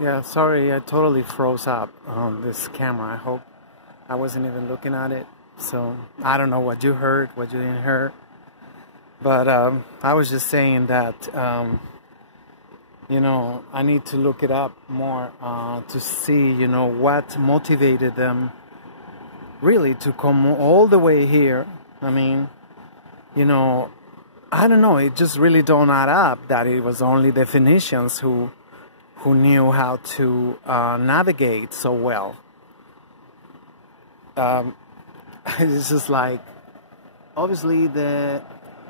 Yeah, sorry, I totally froze up on this camera. I hope I wasn't even looking at it. So I don't know what you heard, what you didn't hear. But I was just saying that, I need to look it up more to see, what motivated them really to come all the way here. I mean, I don't know. It just really don't add up that it was only the Phoenicians who knew how to navigate so well. It's just like, obviously the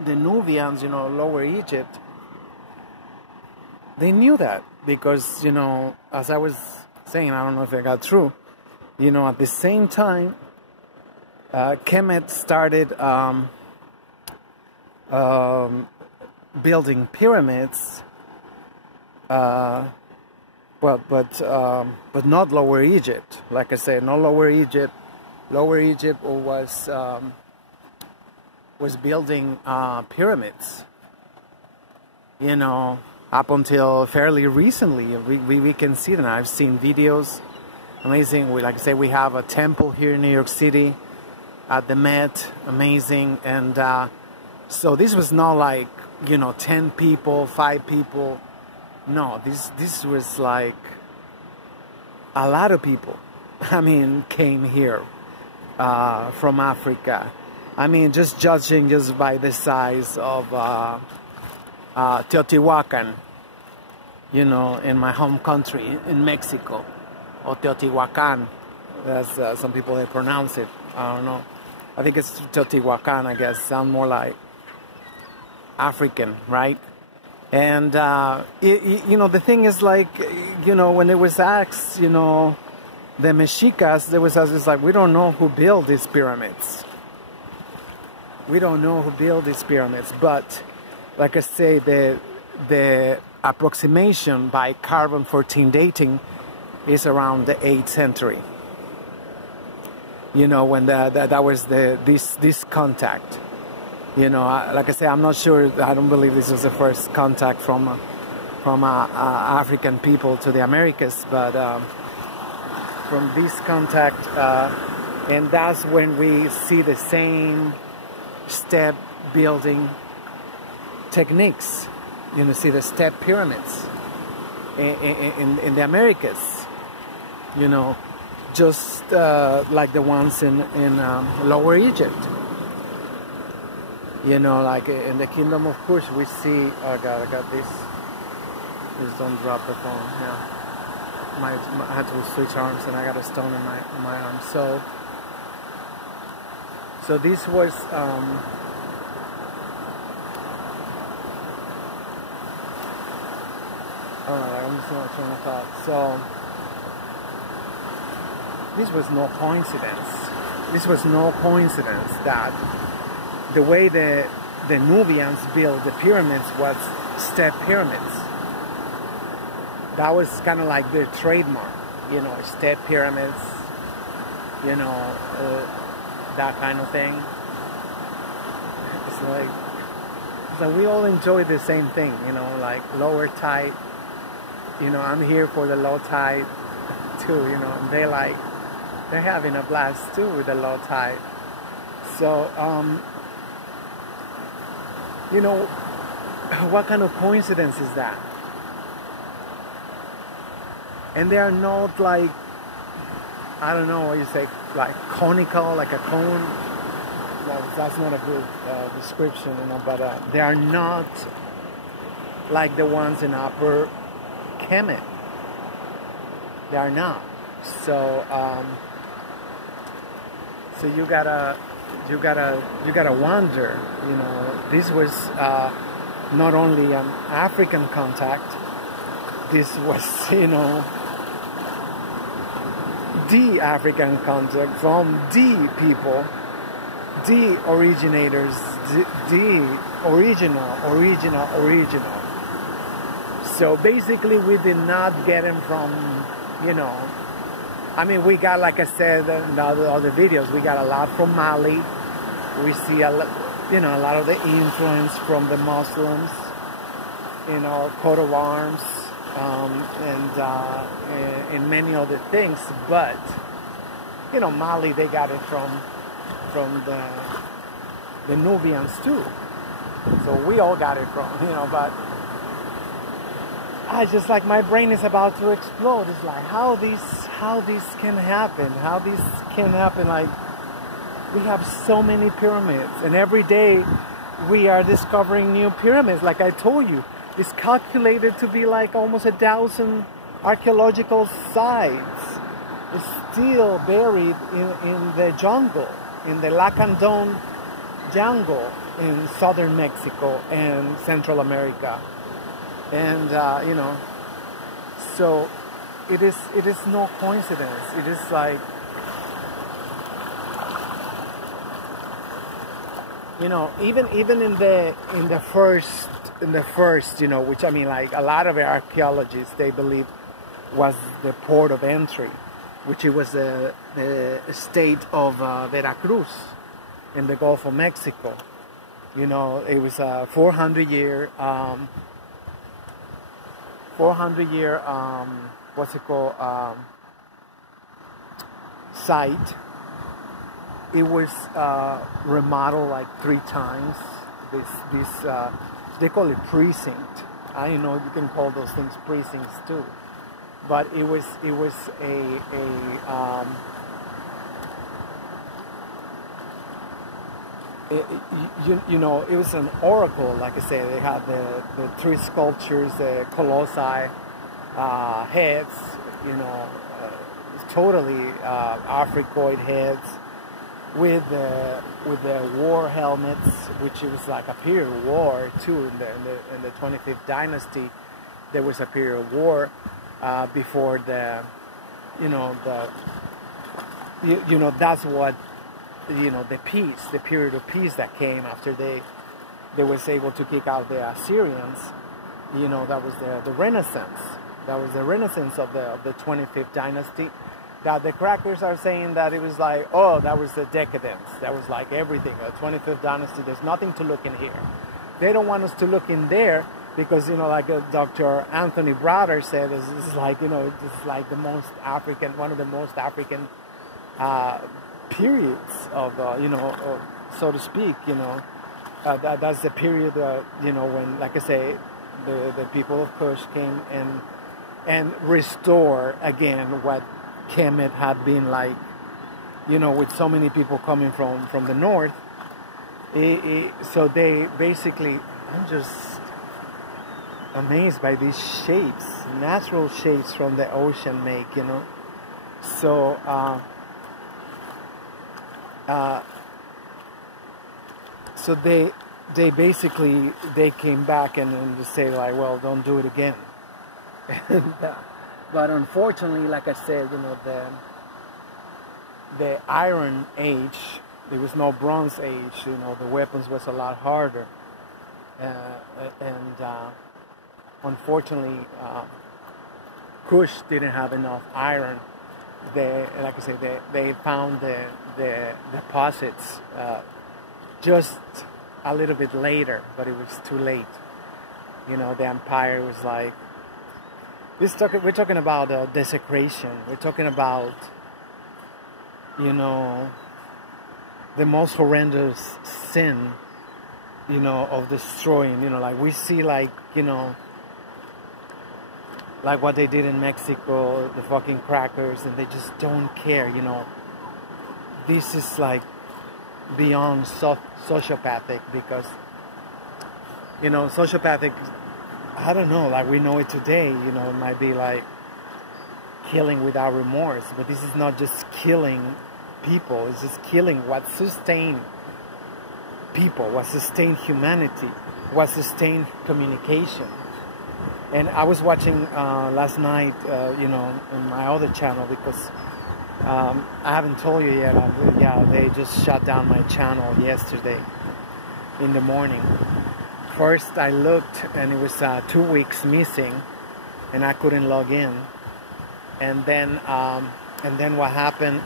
Nubians, Lower Egypt, they knew that because, as I was saying, I don't know if I got through, at the same time, Kemet started building pyramids. But not Lower Egypt. Like I said, not Lower Egypt. Lower Egypt was building pyramids. Up until fairly recently, we can see them. I've seen videos. Amazing. Like I say, we have a temple here in New York City at the Met. Amazing. And so this was not like 10 people, 5 people. No, this was like a lot of people. Came here from Africa. Just judging just by the size of Teotihuacan, in my home country, in Mexico, or Teotihuacan, as some people they pronounce it. I don't know. I think it's Teotihuacan. I guess sound more like African, right? And, the thing is like, when it was asked, the Mexicas, there was just like, we don't know who built these pyramids. We don't know who built these pyramids. But, like I say, the approximation by carbon-14 dating is around the 8th century. When that was this contact. Like I say, I'm not sure. I don't believe this was the first contact from African people to the Americas, but from this contact, and that's when we see the same step building techniques. See the step pyramids in the Americas. Just like the ones in Lower Egypt. Like in the Kingdom of Kush, we see. Oh God, I got this. Please don't drop the phone. Yeah, I had to switch arms, and I got a stone in my arm. So this was. I'm just not trying to thought. So this was no coincidence. This was no coincidence that the way the Nubians built the pyramids was step pyramids. That was kind of like their trademark, step pyramids, that kind of thing. It's like we all enjoy the same thing, like lower tide. I'm here for the low tide too, and they're having a blast too with the low tide. So, what kind of coincidence is that? And they are not like, I don't know what you say, like conical, like a cone. No, that's not a good description, but they are not like the ones in Upper Kemet. They are not. So, so you gotta wonder. This was not only an African contact. This was, the African contact from the people, the originators, the original. So basically, we did not get them from, we got, like I said in the other videos, we got a lot from Mali. We see a lot of the influence from the Muslims in our coat of arms. and many other things. But Mali, they got it from the Nubians too. So we all got it from, but I just like, my brain is about to explode. It's like, how this can happen? How this can happen? Like, we have so many pyramids, and every day we are discovering new pyramids. Like I told you, it's calculated to be like almost 1,000 archaeological sites. It's still buried in the jungle, in the Lacandon jungle in southern Mexico and Central America. And so it is no coincidence. It is like, even in the first, which, I mean, like, a lot of archaeologists, they believe was the port of entry, which it was the state of Veracruz in the Gulf of Mexico. It was a 400-year site. It was remodeled like 3 times. This they call it precinct. I don't know, you can call those things precincts too. But it was it was an oracle. Like I said, they had the 3 sculptures, the colossi, heads, totally Africoid heads, with the war helmets, which it was like a period of war too. In the 25th dynasty, there was a period of war before that's what the period of peace that came after they was able to kick out the Assyrians. That was the Renaissance. That was the Renaissance of the 25th dynasty. That the crackers are saying that it was like, oh, that was the decadence. That was like everything. The 25th dynasty, there's nothing to look in here. They don't want us to look in there because, like Dr. Anthony Browder said, this is like, this is like the most African, one of the most African periods of, so to speak, that's the period, when, like I say, the people of Kush came and restore again what Kemet had been like, with so many people coming from the north. So they basically, I'm just amazed by these shapes, natural shapes from the ocean make, So, so they basically, they came back and then just say like, well, don't do it again. And, but unfortunately, like I said, the Iron Age, there was no Bronze Age. The weapons was a lot harder, and unfortunately, Kush didn't have enough iron. Like I said, they found the deposits just a little bit later, but it was too late. The empire was like, we're talking about desecration. We're talking about, the most horrendous sin, of destroying. Like we see, like what they did in Mexico, the fucking crackers, and they just don't care. This is like beyond sociopathic, because sociopathic, I don't know, like we know it today, it might be like killing without remorse, but this is not just killing people, it's just killing what sustained people, what sustained humanity, what sustained communication. And I was watching last night, in my other channel, because I haven't told you yet, they just shut down my channel yesterday in the morning. First I looked and it was 2 weeks missing and I couldn't log in. And then what happened,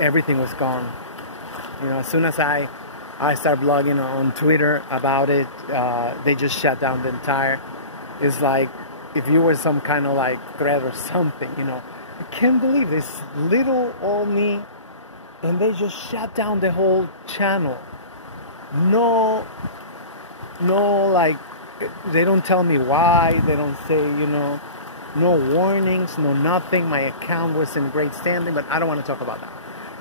everything was gone. As soon as I I start blogging on Twitter about it. They just shut down the entire. It's like if you were some kind of like threat or something, you know. I can't believe this little old me, and they just shut down the whole channel. No, like, they don't tell me why. They don't say, you know, no warnings, no nothing. My account was in great standing, but I don't want to talk about that.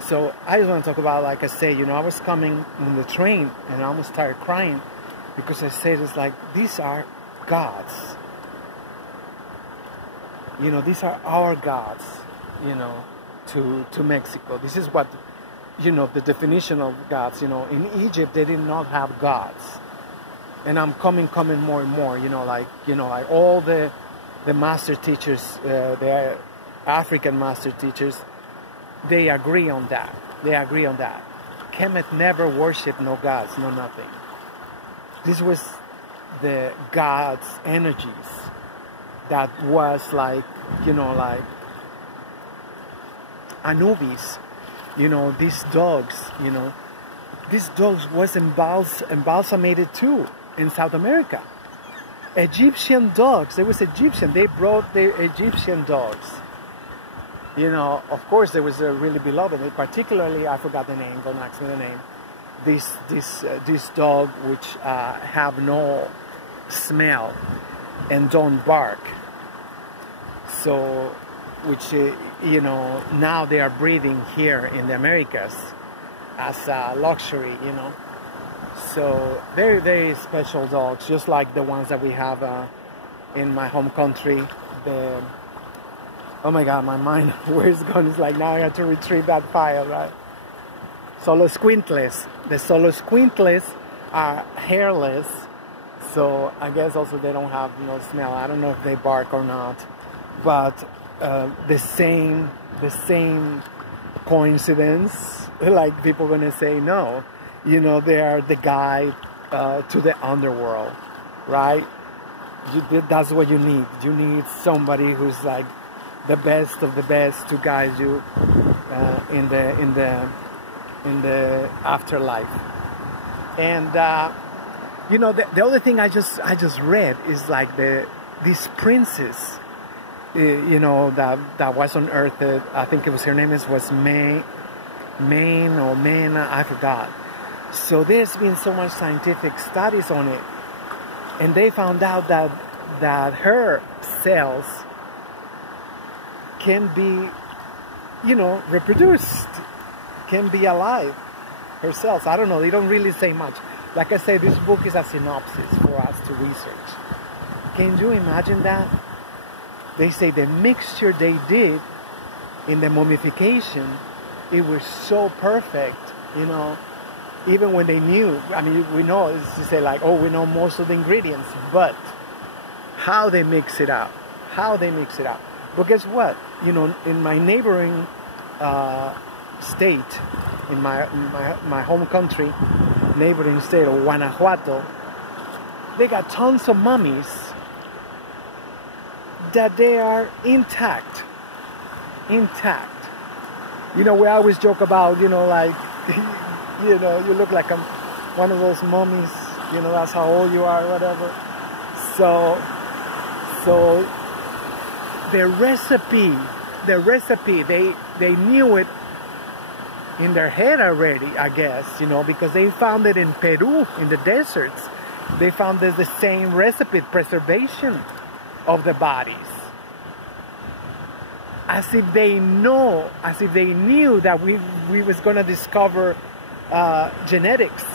So I just want to talk about, like I say, you know, I was coming on the train and I almost started crying because I said, it's like, these are gods. You know, these are our gods, you know, to Mexico. This is what, you know, the definition of gods. You know, in Egypt, they did not have gods. And I'm coming more and more, you know, like all the master teachers, the African master teachers, they agree on that. They agree on that. Kemet never worshipped no gods, no nothing. This was the gods' energies that was like, you know, like Anubis, you know, these dogs, you know. These dogs was embalsamated too in South America. Egyptian dogs, they was Egyptian. They brought the Egyptian dogs. You know, of course, there was a really beloved, particularly, I forgot the name, don't ask me the name. This dog which have no smell and don't bark. So, which, you know, now they are breeding here in the Americas as a luxury, you know. So, very, very special dogs, just like the ones that we have in my home country. Oh my God, my mind, where it's gone, it's like now I have to retrieve that file, right? Xoloitzcuintles. The Xoloitzcuintles are hairless, so I guess also they don't have no smell. I don't know if they bark or not, but the same coincidence, like people are gonna say no. You know, they are the guide to the underworld, right? That's what you need. You need somebody who's like the best of the best to guide you in the afterlife. And you know, the other thing I just read is like this princess, you know, that was on Earth. I think it was, her name was Maine or Mena, I forgot. So there's been so much scientific studies on it, and they found out that her cells can be, you know, reproduced, can be alive, her cells. I don't know, they don't really say much. Like I said, this book is a synopsis for us to research. Can you imagine that? They say the mixture they did in the mummification, it was so perfect, you know, even when they knew, I mean, we know, it's to say like, oh, we know most of the ingredients, but how they mix it up, But guess what? You know, in my neighboring state, in my home country, neighboring state of Guanajuato, they got tons of mummies that they are intact. You know, we always joke about, you know, like, you know, you look like one of those mummies, you know, that's how old you are, whatever. So the recipe, they knew it in their head already, I guess, you know, because they found it in Peru, in the deserts. They found there's the same recipe, preservation of the bodies. As if they knew that we was going to discover genetics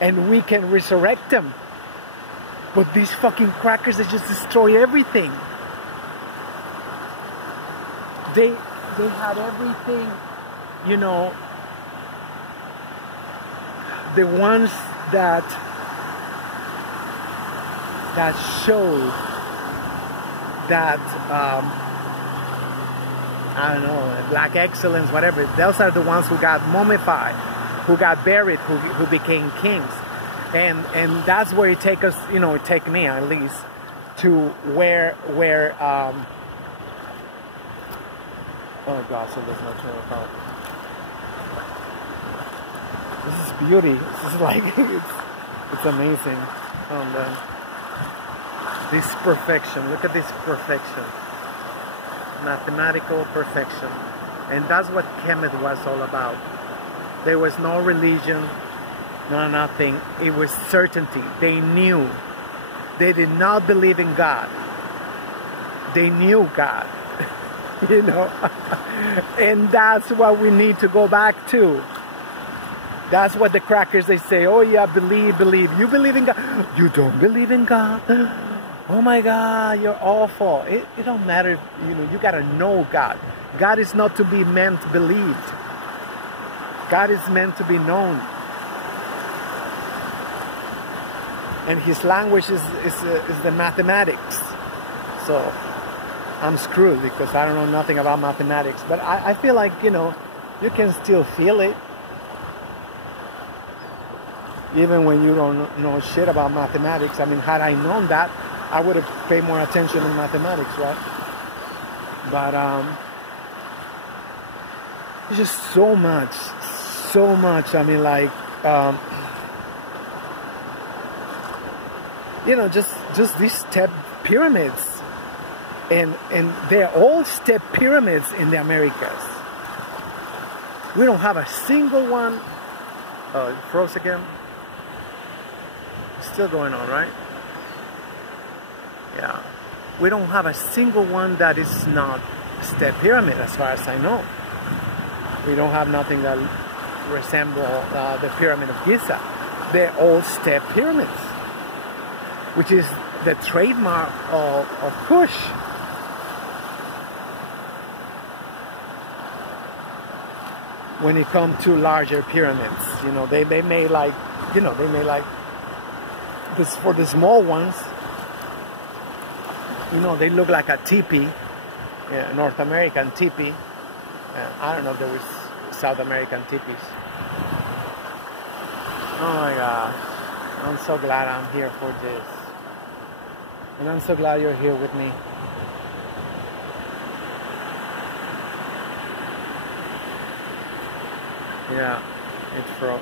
and we can resurrect them. But these fucking crackers, they just destroy everything. They had everything, you know, the ones that showed that, I don't know, black excellence, whatever. Those are the ones who got mummified, who got buried, who became kings. And that's where it take us, you know, it take me at least, to where oh gosh, so there's no train of thought. beauty. It's like it's amazing. And this perfection. Look at this perfection, mathematical perfection, and that's what Kemet was all about. There was no religion, no nothing. It was certainty. They knew. They did not believe in God. They knew God. You know, and that's what we need to go back to. That's what the crackers, they say, oh yeah, believe. You believe in God. You don't believe in God. Oh my God, you're awful. It don't matter if, you know, you gotta know God. God is not to be meant believed. God is meant to be known. And his language is the mathematics. So I'm screwed because I don't know nothing about mathematics. But I feel like, you know, you can still feel it. Even when you don't know shit about mathematics. I mean, had I known that, I would have paid more attention in mathematics, right? But it's just so much. I mean, like, you know, just these step pyramids. And they're all step pyramids in the Americas. We don't have a single one. Oh, it froze again. It's still going on, right? Yeah. We don't have a single one that is not a step pyramid, as far as I know. We don't have nothing that resembles the Pyramid of Giza. They're all step pyramids, which is the trademark of Kush. When it comes to larger pyramids, you know, they made like, you know, they made like this for the small ones. You know, they look like a teepee, North American teepee. I don't know if there was South American teepees. Oh my God, I'm so glad I'm here for this, and I'm so glad you're here with me. Yeah, it froze.